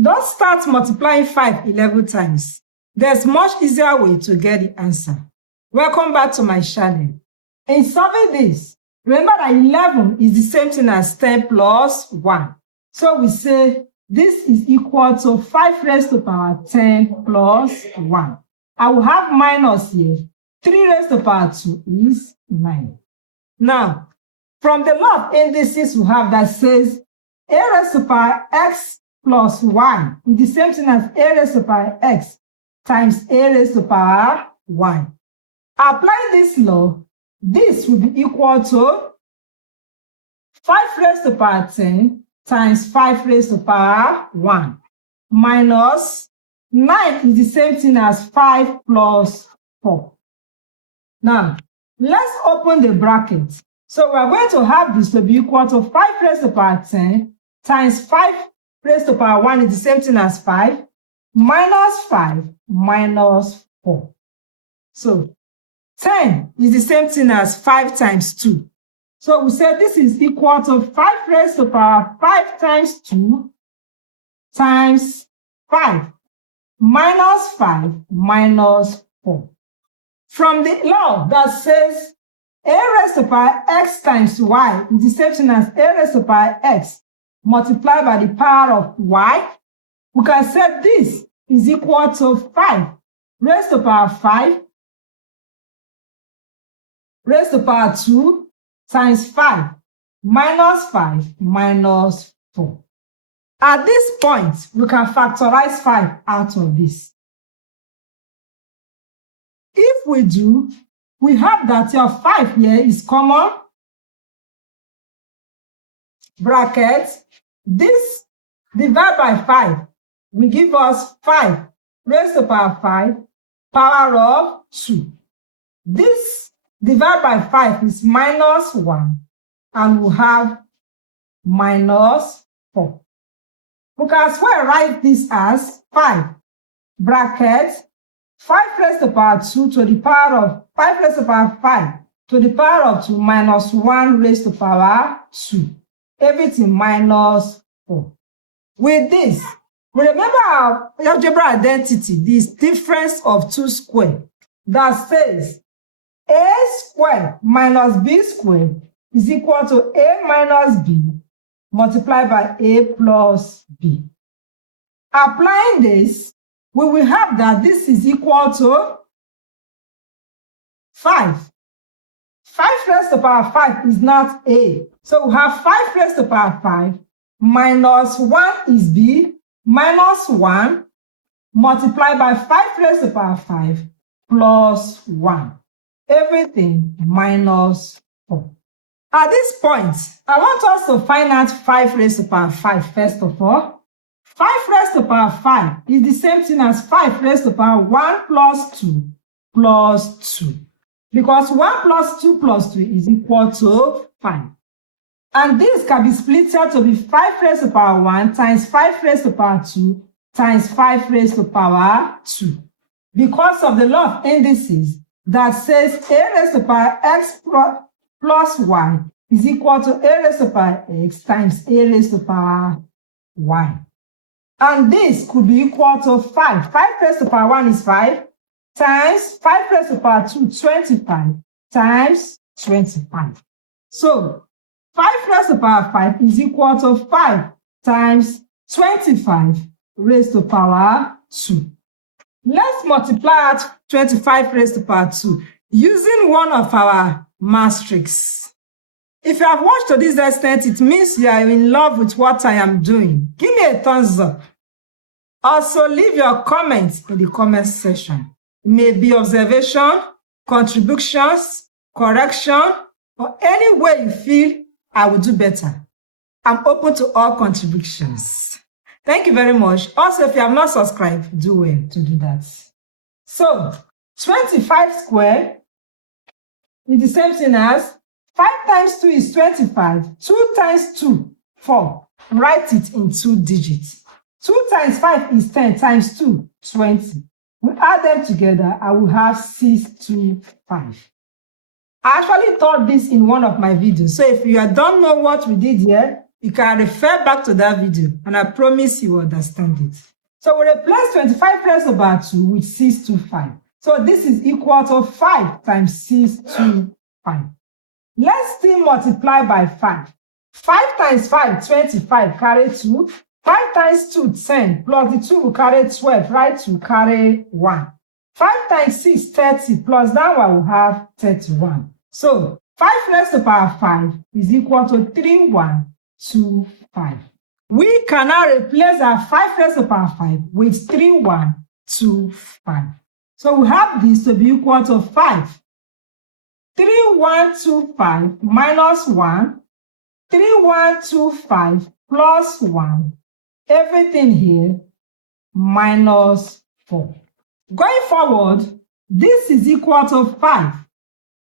Don't start multiplying 5 11 times. There's much easier way to get the answer. Welcome back to my channel. In solving this, remember that 11 is the same thing as 10 plus 1. So we say this is equal to 5 raised to power 10 plus 1. I will have minus here. 3 raised to power 2 is 9. Now, from the law of indices we have that says a raised to power x plus 1 is the same thing as a raised to power x times a raised to power 1. Applying this law, this will be equal to 5 raised to power 10 times 5 raised to power 1 minus 9 is the same thing as 5 plus 4. Now, let's open the bracket. So we're going to have this to be equal to 5 raised to power 10 times 5 raised to power 1 is the same thing as 5 minus 5 minus 4. So 10 is the same thing as 5 times 2. So we say this is equal to 5 raised to power 5 times 2 times 5 minus 5 minus 4. From the law that says a raised to power x times y is the same thing as a raised to power x multiplied by the power of y, we can say this is equal to 5 raised to power 5 raised to power 2 times 5 minus 5 minus 4. At this point, we can factorize 5 out of this. If we do, we have that your 5 here is common. Bracket. This divided by 5 will give us 5 raised to power 5 power of 2. This divided by 5 is minus 1 and we'll have minus 4. We can as well write this as 5 bracket 5 raised to power 2 to the power of 5 raised to power 5 to the power of 2 minus 1 raised to power 2. Everything minus 4. With this, we remember our algebra identity, this difference of 2 squared that says a squared minus b squared is equal to a minus b multiplied by a plus b. Applying this, we will have that this is equal to 5. 5 raised to power 5 is not a. So we have 5 raised to power 5 minus 1 is b minus 1 multiplied by 5 raised to power 5 plus 1. Everything minus 4. At this point, I want us to find out 5 raised to power 5 first of all. 5 raised to power 5 is the same thing as 5 raised to power 1 plus 2 plus 2. Because 1 plus 2 plus 2 is equal to 5. And this can be split out to be 5 raised to power 1 times 5 raised to power 2 times 5 raised to power 2. Because of the law of indices that says a raised to power x plus y is equal to a raised to power x times a raised to power y. And this could be equal to 5. 5 raised to power 1 is 5 times 5 raised to power 2, 25 times 25. So 5 raised to power 5 is equal to 5 times 25 raised to power 2. Let's multiply out 25 raised to power 2 using one of our math tricks. If you have watched to this extent, it means you are in love with what I am doing. Give me a thumbs up. Also, leave your comments in the comment section. It may be observation, contributions, correction, or any way you feel I will do better. I'm open to all contributions. Thank you very much. Also, if you have not subscribed, do well to do that. So, 25 squared is the same thing as 5 times 2 is 25. 2 times 2, 4. Write it in 2 digits. 2 times 5 is 10 times 2, 20. We add them together, I will have 625. I actually taught this in one of my videos. So if you don't know what we did here, you can refer back to that video, and I promise you will understand it. So we replace 25 raised by 2 with 625. So this is equal to 5 times 625. Let's still multiply by 5. 5 times 5, 25, carry 2. 5 times 2, 10, plus the 2 will carry 12, right? To carry 1. 5 times 6, 30, plus that one will have 31. So 5 raised to the power 5 is equal to 3125. We can now replace our 5 raised to the power 5 with 3125. So we have this to be equal to 5. 3125 minus 1, 3125 plus 1, everything here minus 4. Going forward, this is equal to 5.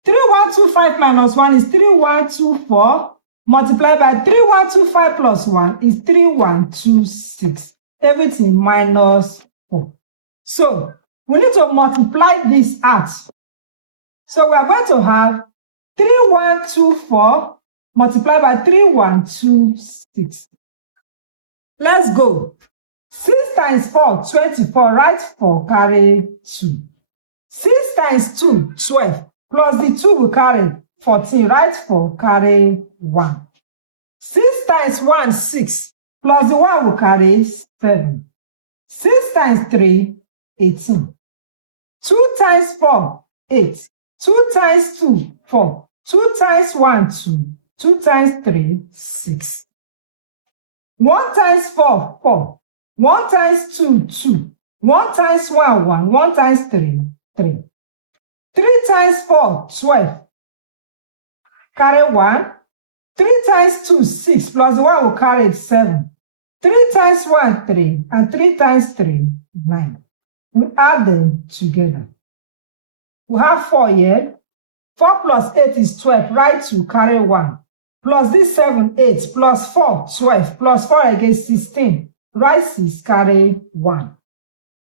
3125 minus 1 is 3124, multiplied by 3125 plus 1 is 3126. Everything minus 4. So we need to multiply this out. So we are going to have 3124 multiplied by 3126. Let's go. 6 times 4, 24, right? 4, carry 2. 6 times 2, 12, plus the 2 will carry 14, right? 4, carry 1. 6 times 1, 6, plus the 1 will carry 7. 6 times 3, 18. 2 times 4, 8. 2 times 2, 4. 2 times 1, 2. 2 times 3, 6. 1 times 4, 4. 1 times 2, 2. 1 times 1, 1. 1 times 3, 3. 3 times 4, 12. Carry 1. 3 times 2, 6. Plus the 1 will carry 7. 3 times 1, 3. And 3 times 3, 9. We add them together. We have 4 here. 4 plus 8 is 12, right? To carry 1. Plus this 7, 8. Plus 4, 12. Plus 4 again, 16. Right? 6, carry 1.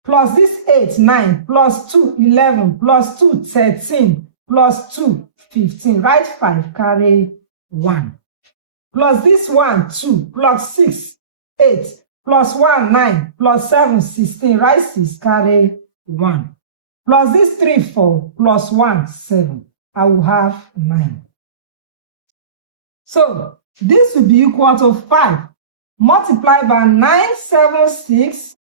Plus this 8, 9. Plus 2, 11. Plus 2, 13. Plus 2, 15. Right? 5, carry 1. Plus this 1, 2. Plus 6, 8. Plus 1, 9. Plus 7, 16. Right? 6, carry 1. Plus this 3, 4. Plus 1, 7. I will have 9. So this will be equal to 5 multiplied by 9, 7, 6,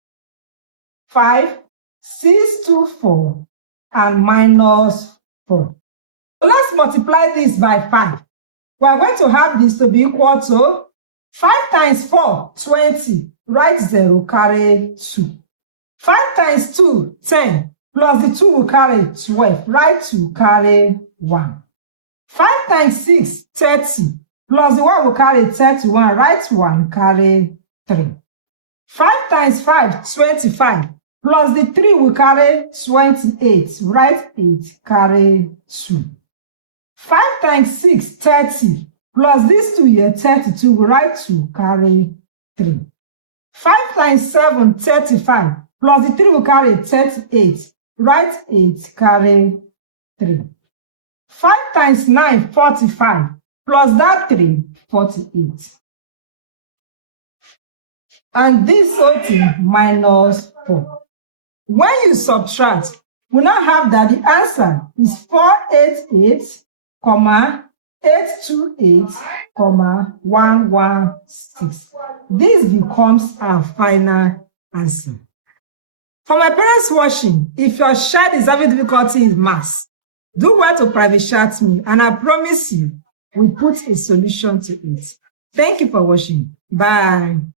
5, 6, 2, 4, and minus 4. Let's multiply this by 5. We are going to have this to be equal to 5 times 4, 20, right? 0, carry 2. 5 times 2, 10, plus the 2 will carry 12, right? 2, carry 1. 5 times 6, 30, plus the 1 will carry 31, right? 1, carry 3. 5 times 5, 25, plus the 3 will carry 28, right? 8, carry 2. 5 times 6, 30, plus this 2 here, 32, right? 2, carry 3. 5 times 7, 35, plus the 3 will carry 38, right? 8, carry 3. 5 times 9, 45, plus that 3, 48. And this whole thing minus 4. When you subtract, we now have that the answer is 488, 828, 116. This becomes our final answer. For my parents watching, if your child is having difficulty in maths, do well to private chat me, and I promise you, we put a solution to it. Thank you for watching. Bye.